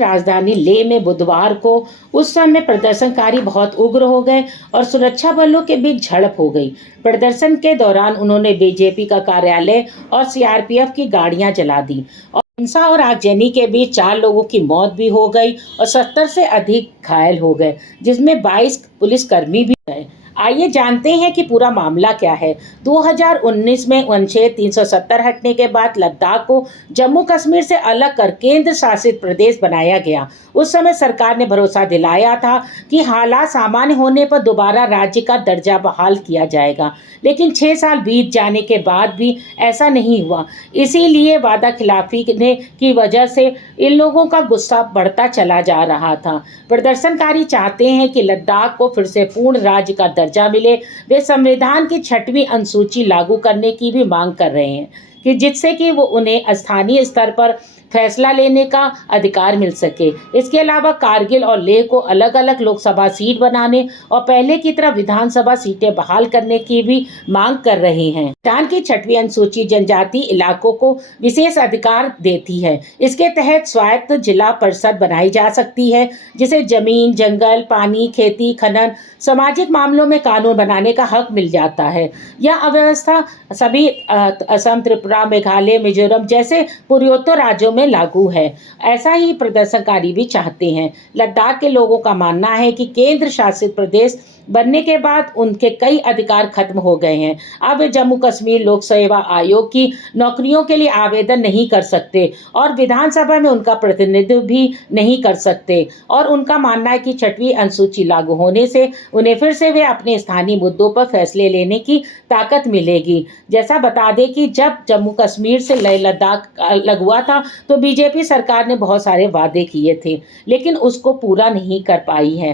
राजधानी लेह में बुधवार को उस समय प्रदर्शनकारी बहुत उग्र हो गए और सुरक्षा बलों के बीच झड़प हो गई। प्रदर्शन के दौरान उन्होंने बीजेपी का कार्यालय और सीआरपीएफ की गाड़ियां जला दी और हिंसा और आगजनी के बीच 4 लोगों की मौत भी हो गई और 70 से अधिक घायल हो गए, जिसमें 22 पुलिसकर्मी भी गए। आइए जानते हैं कि पूरा मामला क्या है। 2019 में अनुच्छेद 370 हटने के बाद लद्दाख को जम्मू कश्मीर से अलग कर केंद्र शासित प्रदेश बनाया गया। उस समय सरकार ने भरोसा दिलाया था कि हालात सामान्य होने पर दोबारा राज्य का दर्जा बहाल किया जाएगा, लेकिन 6 साल बीत जाने के बाद भी ऐसा नहीं हुआ। इसीलिए वादा खिलाफी की वजह से इन लोगों का गुस्सा बढ़ता चला जा रहा था। प्रदर्शनकारी चाहते हैं कि लद्दाख को फिर से पूर्ण राज्य का दर्जा मिले। वे संविधान की 6वीं अनुसूची लागू करने की भी मांग कर रहे हैं कि जिससे कि वो उन्हें स्थानीय स्तर पर फैसला लेने का अधिकार मिल सके। इसके अलावा कारगिल और लेह को अलग अलग लोकसभा सीट बनाने और पहले की तरह विधानसभा सीटें बहाल करने की भी मांग कर रहे हैं। संविधान की 6वीं अनुसूची जनजातीय इलाकों को विशेष अधिकार देती है। इसके तहत स्वायत्त जिला परिषद बनाई जा सकती है, जिसे जमीन, जंगल, पानी, खेती, खनन, सामाजिक मामलों में कानून बनाने का हक मिल जाता है। यह अव्यवस्था सभी असम, त्रिपुरा, मेघालय, मिजोरम जैसे पूर्वोत्तर राज्यों में लागू है। ऐसा ही प्रदर्शनकारी भी चाहते हैं। लद्दाख के लोगों का मानना है कि केंद्र शासित प्रदेश बनने के बाद उनके कई अधिकार खत्म हो गए हैं। अब वे जम्मू कश्मीर लोक सेवा आयोग की नौकरियों के लिए आवेदन नहीं कर सकते और विधानसभा में उनका प्रतिनिधित्व भी नहीं कर सकते। और उनका मानना है कि 6वीं अनुसूची लागू होने से उन्हें फिर से वे अपने स्थानीय मुद्दों पर फैसले लेने की ताकत मिलेगी। जैसा बता दें कि जब जम्मू कश्मीर से लेह लद्दाख अलग हुआ था तो बीजेपी सरकार ने बहुत सारे वादे किए थे, लेकिन उसको पूरा नहीं कर पाई है।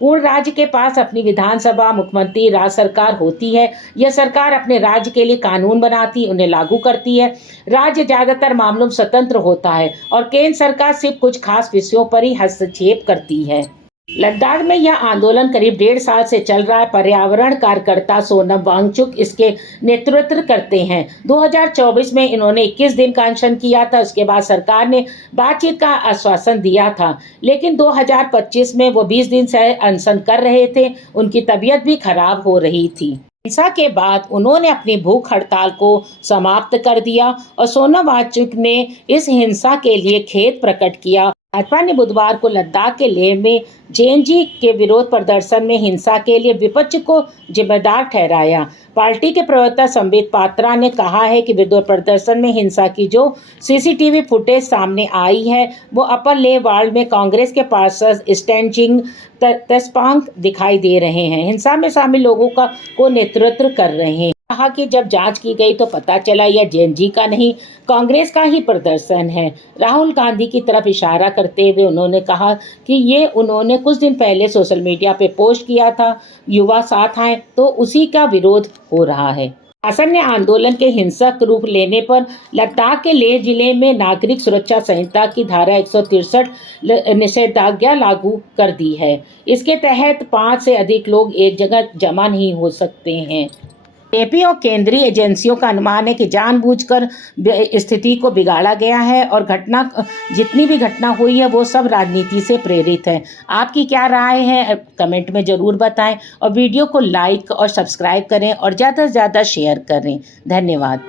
पूर्ण राज्य के पास अपनी विधानसभा, मुख्यमंत्री, राज्य सरकार होती है। यह सरकार अपने राज्य के लिए कानून बनाती, उन्हें लागू करती है। राज्य ज्यादातर मामलों में स्वतंत्र होता है और केंद्र सरकार सिर्फ कुछ खास विषयों पर ही हस्तक्षेप करती है। लद्दाख में यह आंदोलन करीब 1.5 साल से चल रहा है। पर्यावरण कार्यकर्ता सोनम वांगचुक इसके नेतृत्व करते हैं। 2024 में इन्होंने 21 दिन का अनशन किया था। उसके बाद सरकार ने बातचीत का आश्वासन दिया था, लेकिन 2025 में वो 20 दिन से अनशन कर रहे थे। उनकी तबीयत भी खराब हो रही थी। हिंसा के बाद उन्होंने अपनी भूख हड़ताल को समाप्त कर दिया और सोनम वांगचुक ने इस हिंसा के लिए खेद प्रकट किया। भाजपा ने बुधवार को लद्दाख के लेह में जेएनजी के विरोध प्रदर्शन में हिंसा के लिए विपक्ष को जिम्मेदार ठहराया। पार्टी के प्रवक्ता संबित पात्रा ने कहा है कि विरोध प्रदर्शन में हिंसा की जो सीसीटीवी फुटेज सामने आई है वो अपर लेह वार्ड में कांग्रेस के पार्षद स्टेनजिंग तस्पांग दिखाई दे रहे हैं। हिंसा में शामिल लोगों को नेतृत्व कर रहे हैं। कहा कि जब जांच की गई तो पता चला यह जेएनजी का नहीं, कांग्रेस का ही प्रदर्शन है। राहुल गांधी की तरफ इशारा करते हुए उन्होंने कहा कि ये उन्होंने कुछ दिन पहले सोशल मीडिया पे पोस्ट किया था, युवा साथ आए, तो उसी का विरोध हो रहा है। शासन ने आंदोलन के हिंसक रूप लेने पर लद्दाख के लेह जिले में नागरिक सुरक्षा संहिता की धारा 163 निषेधाज्ञा लागू कर दी है। इसके तहत 5 से अधिक लोग एक जगह जमा नहीं हो सकते हैं। एपी और केंद्रीय एजेंसियों का अनुमान है कि जानबूझकर स्थिति को बिगाड़ा गया है और जितनी भी घटना हुई है वो सब राजनीति से प्रेरित है। आपकी क्या राय है कमेंट में ज़रूर बताएं और वीडियो को लाइक और सब्सक्राइब करें और ज़्यादा से ज़्यादा शेयर करें। धन्यवाद।